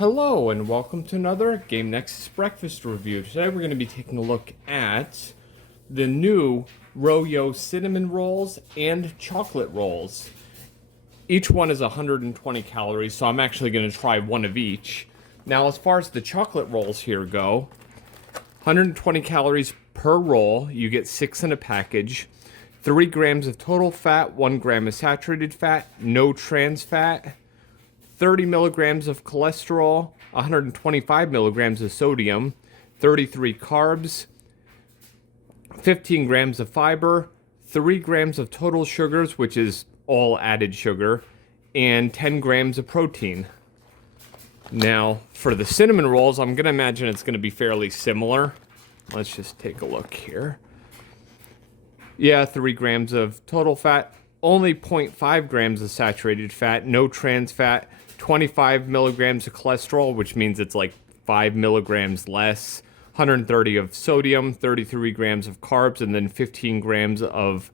Hello and welcome to another Game Nexus breakfast review. Today we're going to be taking a look at the new Royo cinnamon rolls and chocolate rolls. Each one is 120 calories, so I'm actually going to try one of each. Now, as far as the chocolate rolls here go, 120 calories per roll. You get 6 in a package. 3 grams of total fat, 1 gram of saturated fat, no trans fat. 30 milligrams of cholesterol, 125 milligrams of sodium, 33 carbs, 15 grams of fiber, 3 grams of total sugars, which is all added sugar, and 10 grams of protein. Now, for the cinnamon rolls, I'm going to imagine it's going to be fairly similar. Let's just take a look here. Yeah, 3 grams of total fat, only 0.5 grams of saturated fat, no trans fat, 25 milligrams of cholesterol, which means it's like 5 milligrams less, 130 of sodium, 33 grams of carbs, and then 15 grams of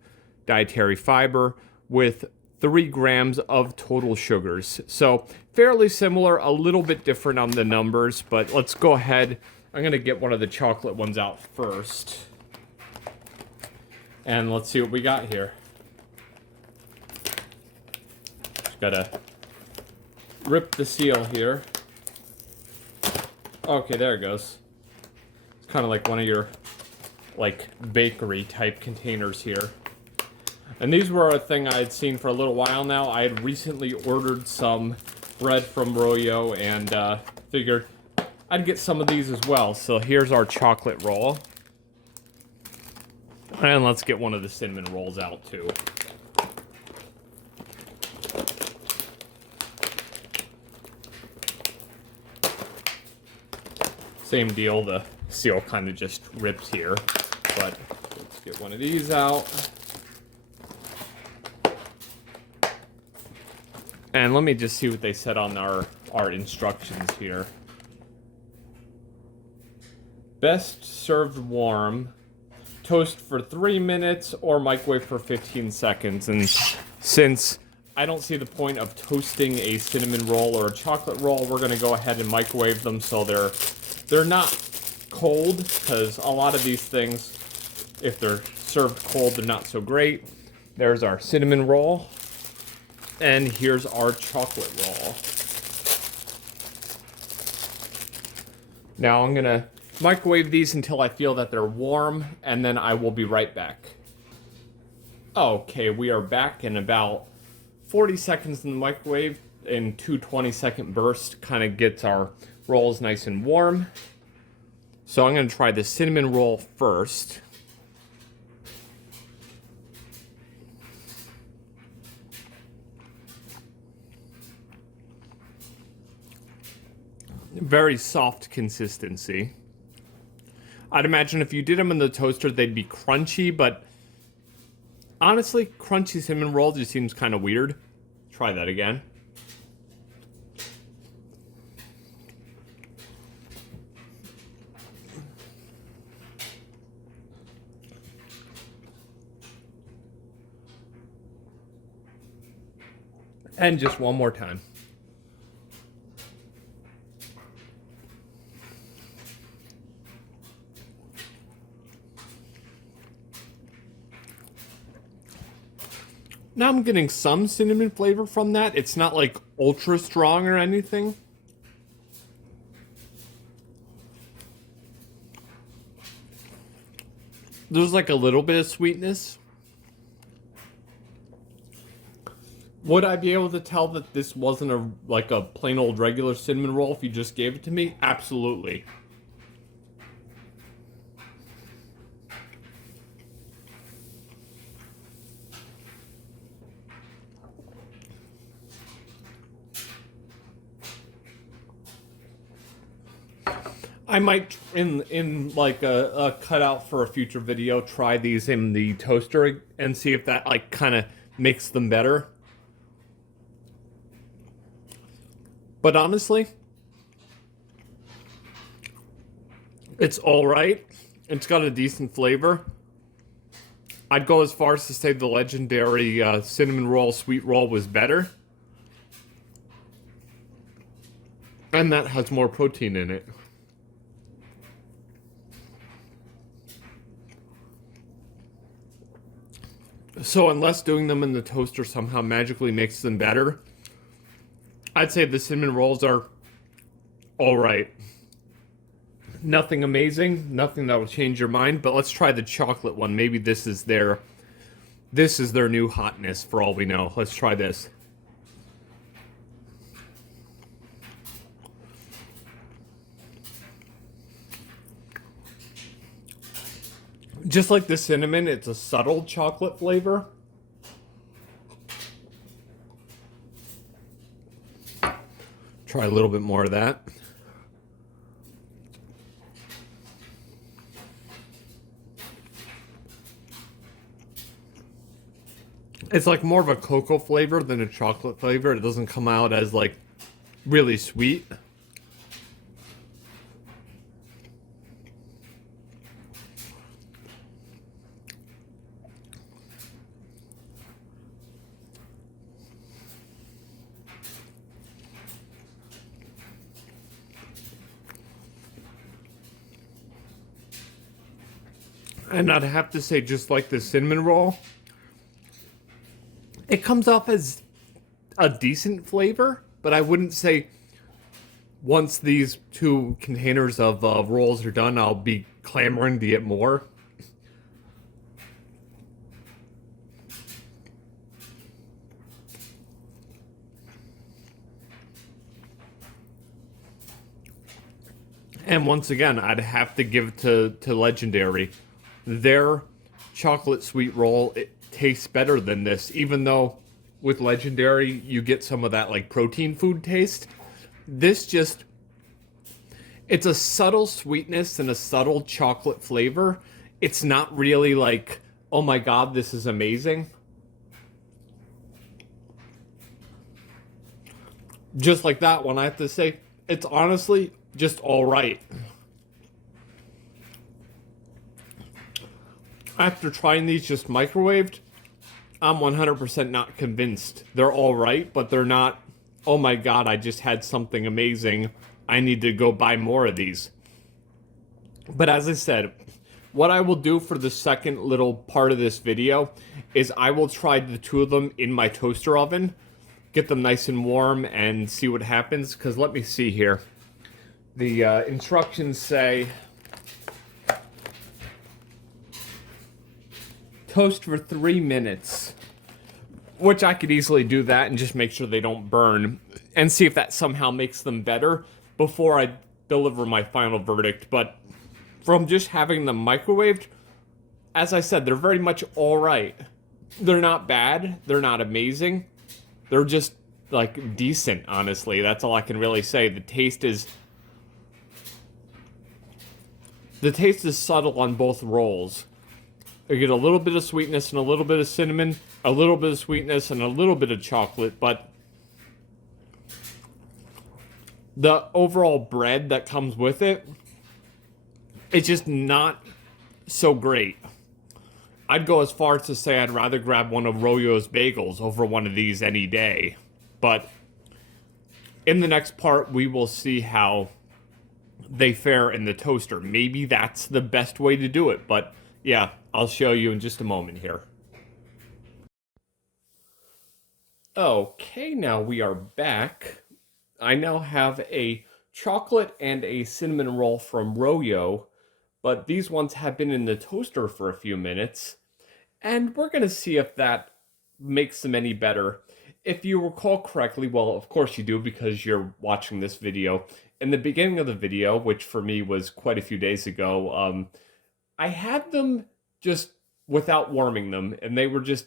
dietary fiber with 3 grams of total sugars. So fairly similar, a little bit different on the numbers, but let's go ahead. I'm going to get one of the chocolate ones out first. And let's see what we got here. Just gotta rip the seal here. Okay, there it goes. It's kind of like one of your like bakery type containers here. And these were a thing I had seen for a little while now. I had recently ordered some bread from Royo and figured I'd get some of these as well. So here's our chocolate roll. And let's get one of the cinnamon rolls out too. Same deal, the seal kind of just rips here. But let's get one of these out. And let me just see what they said on our instructions here. Best served warm. Toast for 3 minutes or microwave for 15 seconds. And since I don't see the point of toasting a cinnamon roll or a chocolate roll, we're going to go ahead and microwave them so they're not cold, because a lot of these things, if they're served cold, they're not so great. There's our cinnamon roll. And here's our chocolate roll. Now I'm going to microwave these until I feel that they're warm, and then I will be right back. Okay, we are back in about 40 seconds in the microwave in 2 20-second bursts. Kind of gets our rolls nice and warm. So I'm going to try the cinnamon roll first. Very soft consistency. I'd imagine if you did them in the toaster, they'd be crunchy, but honestly, crunchy cinnamon roll just seems kind of weird. Try that again. And just one more time. Now I'm getting some cinnamon flavor from that. It's not like ultra strong or anything. There's like a little bit of sweetness. Would I be able to tell that this wasn't a plain old regular cinnamon roll if you just gave it to me? Absolutely. I might, in like a cutout for a future video, try these in the toaster and see if that like kind of makes them better. But honestly, it's all right. It's got a decent flavor. I'd go as far as to say the legendary cinnamon roll, sweet roll was better. And that has more protein in it. So unless doing them in the toaster somehow magically makes them better, I'd say the cinnamon rolls are all right. Nothing amazing, nothing that will change your mind, but let's try the chocolate one. Maybe this is their new hotness for all we know. Let's try this. Just like the cinnamon, it's a subtle chocolate flavor. Try a little bit more of that. It's like more of a cocoa flavor than a chocolate flavor. It doesn't come out as like really sweet. And I'd have to say, just like the cinnamon roll, it comes off as a decent flavor, but I wouldn't say once these two containers of rolls are done, I'll be clamoring to get more. And once again, I'd have to give to Legendary. Their chocolate sweet roll, it tastes better than this, even though with Legendary you get some of that like protein food taste. This just, it's a subtle sweetness and a subtle chocolate flavor. It's not really like, oh my god, this is amazing. Just like that one, I have to say, it's honestly just all right. After trying these just microwaved, I'm 100% not convinced. They're all right, but they're not, oh my god, I just had something amazing. I need to go buy more of these. But as I said, what I will do for the second little part of this video is I will try the two of them in my toaster oven, get them nice and warm, and see what happens. Because let me see here. The instructions say toast for 3 minutes, which I could easily do that and just make sure they don't burn and see if that somehow makes them better before I deliver my final verdict. But from just having them microwaved, as I said, they're very much all right. They're not bad. They're not amazing. They're just like decent, honestly. That's all I can really say. The taste is subtle on both rolls. You get a little bit of sweetness and a little bit of cinnamon, a little bit of sweetness and a little bit of chocolate, but the overall bread that comes with it, it's just not so great. I'd go as far as to say I'd rather grab one of Royo's bagels over one of these any day. But in the next part, we will see how they fare in the toaster. Maybe that's the best way to do it, but yeah, I'll show you in just a moment here. Okay, now we are back. I now have a chocolate and a cinnamon roll from Royo, but these ones have been in the toaster for a few minutes, and we're going to see if that makes them any better. If you recall correctly, well, of course you do because you're watching this video. In the beginning of the video, which for me was quite a few days ago, I had them just without warming them, and they were just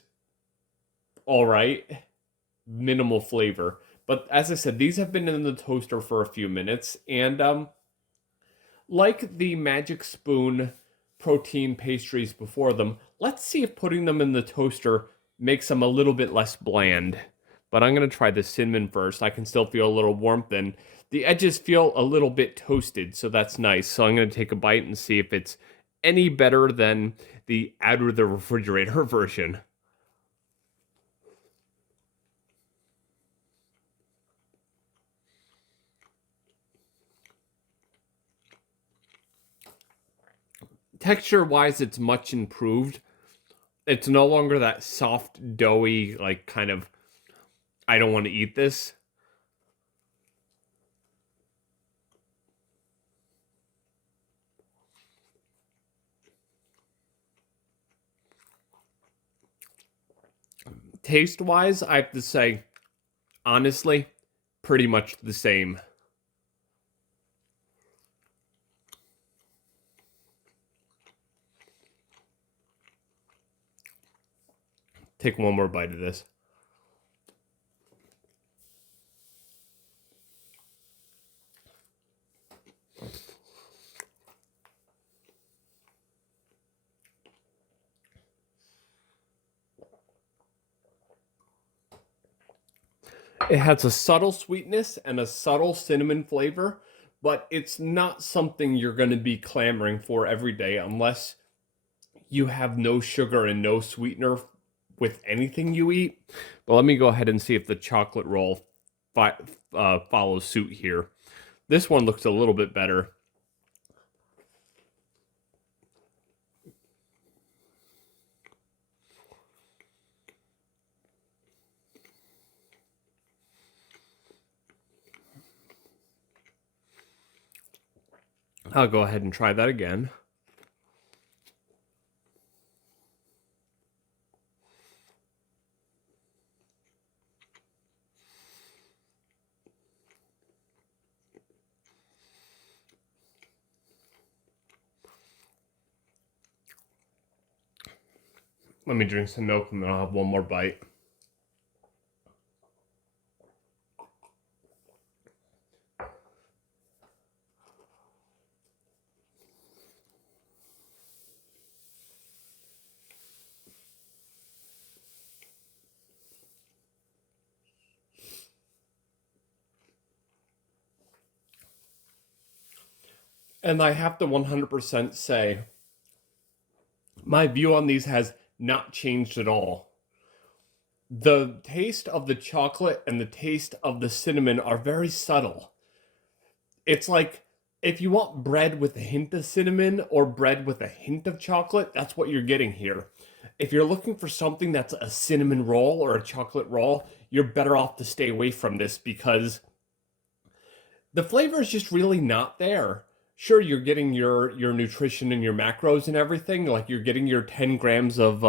all right, minimal flavor. But as I said, these have been in the toaster for a few minutes, and like the Magic Spoon protein pastries before them, let's see if putting them in the toaster makes them a little bit less bland. But I'm going to try the cinnamon first. I can still feel a little warmth, and the edges feel a little bit toasted, so that's nice. So I'm going to take a bite and see if it's any better than the out of the refrigerator version. Texture-wise, it's much improved. It's no longer that soft, doughy, like, kind of, I don't want to eat this. Taste-wise, I have to say, honestly, pretty much the same. Take one more bite of this. It has a subtle sweetness and a subtle cinnamon flavor, but it's not something you're going to be clamoring for every day unless you have no sugar and no sweetener with anything you eat. But let me go ahead and see if the chocolate roll follows suit here. This one looks a little bit better. I'll go ahead and try that again. Let me drink some milk and then I'll have one more bite. And I have to 100% say, my view on these has not changed at all. The taste of the chocolate and the taste of the cinnamon are very subtle. It's like if you want bread with a hint of cinnamon or bread with a hint of chocolate, that's what you're getting here. If you're looking for something that's a cinnamon roll or a chocolate roll, you're better off to stay away from this because the flavor is just really not there. Sure, you're getting your nutrition and your macros and everything. Like you're getting your 10 grams of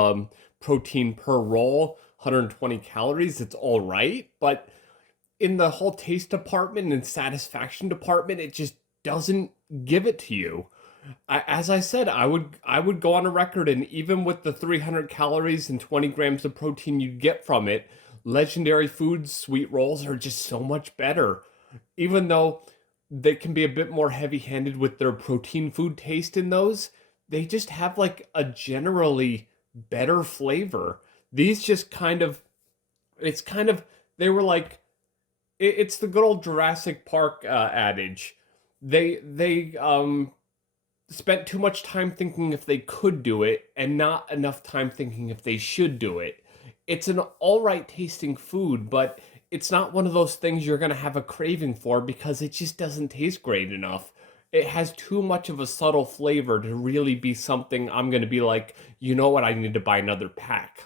protein per roll, 120 calories. It's all right, but in the whole taste department and satisfaction department, it just doesn't give it to you. As I said, I would go on a record, and even with the 300 calories and 20 grams of protein you get from it, Legendary Foods sweet rolls are just so much better. Even though they can be a bit more heavy-handed with their protein food taste in those, they just have like a generally better flavor. These just kind of, it's kind of, they were like, it's the good old Jurassic Park adage. They spent too much time thinking if they could do it and not enough time thinking if they should do it. It's an all right tasting food, but it's not one of those things you're going to have a craving for because it just doesn't taste great enough. It has too much of a subtle flavor to really be something I'm going to be like, you know what, I need to buy another pack.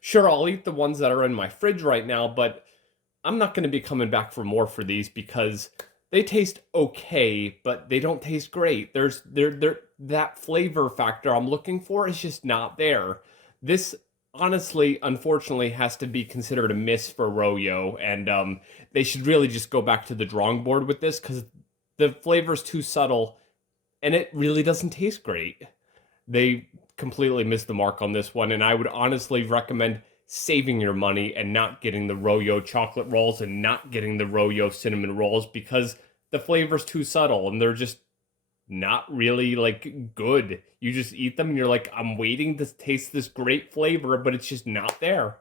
Sure, I'll eat the ones that are in my fridge right now, but I'm not going to be coming back for more for these because they taste okay, but they don't taste great. There that flavor factor I'm looking for is just not there. This honestly, unfortunately, has to be considered a miss for Royo, and they should really just go back to the drawing board with this because the flavor's too subtle and it really doesn't taste great. They completely missed the mark on this one, and I would honestly recommend saving your money and not getting the Royo chocolate rolls and not getting the Royo cinnamon rolls because the flavor's too subtle and they're just not really like good. You just eat them and you're like, I'm waiting to taste this great flavor, but it's just not there.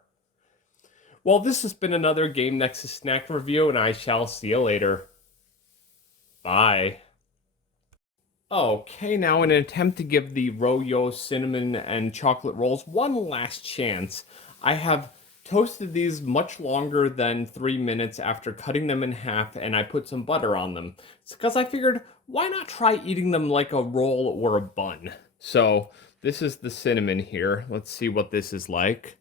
Well, this has been another Game Nexus snack review, and I shall see you later. Bye. Okay, now in an attempt to give the Royo cinnamon and chocolate rolls one last chance, I have toasted these much longer than 3 minutes after cutting them in half, and I put some butter on them. It's because I figured, why not try eating them like a roll or a bun? So this is the cinnamon here. Let's see what this is like.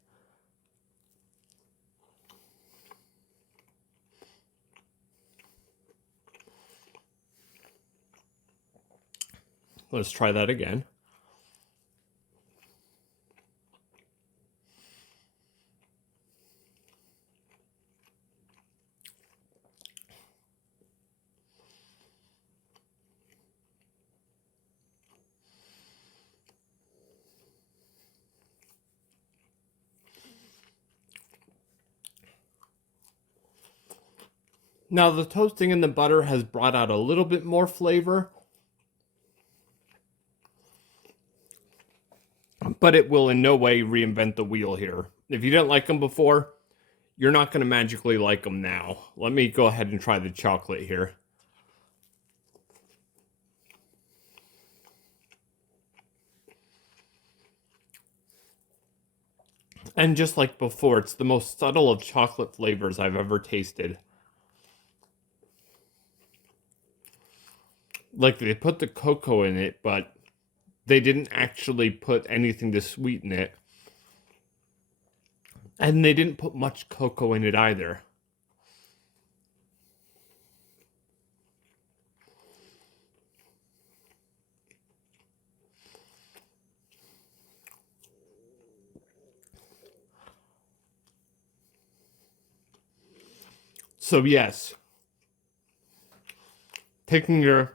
Let's try that again. Now the toasting in the butter has brought out a little bit more flavor, but it will in no way reinvent the wheel here. If you didn't like them before, you're not going to magically like them now. Let me go ahead and try the chocolate here. And just like before, it's the most subtle of chocolate flavors I've ever tasted. Like, they put the cocoa in it, but they didn't actually put anything to sweeten it. And they didn't put much cocoa in it either. So yes, taking your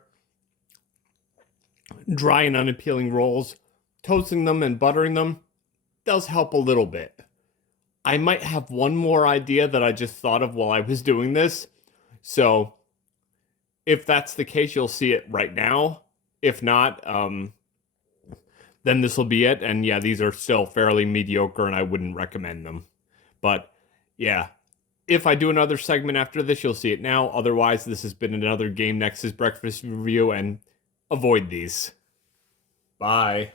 dry and unappealing rolls, toasting them and buttering them does help a little bit. I might have one more idea that I just thought of while I was doing this. So if that's the case, you'll see it right now. If not, then this will be it. And yeah, these are still fairly mediocre and I wouldn't recommend them. But yeah, if I do another segment after this, you'll see it now. Otherwise, this has been another Game Nexus breakfast review, and avoid these. Bye.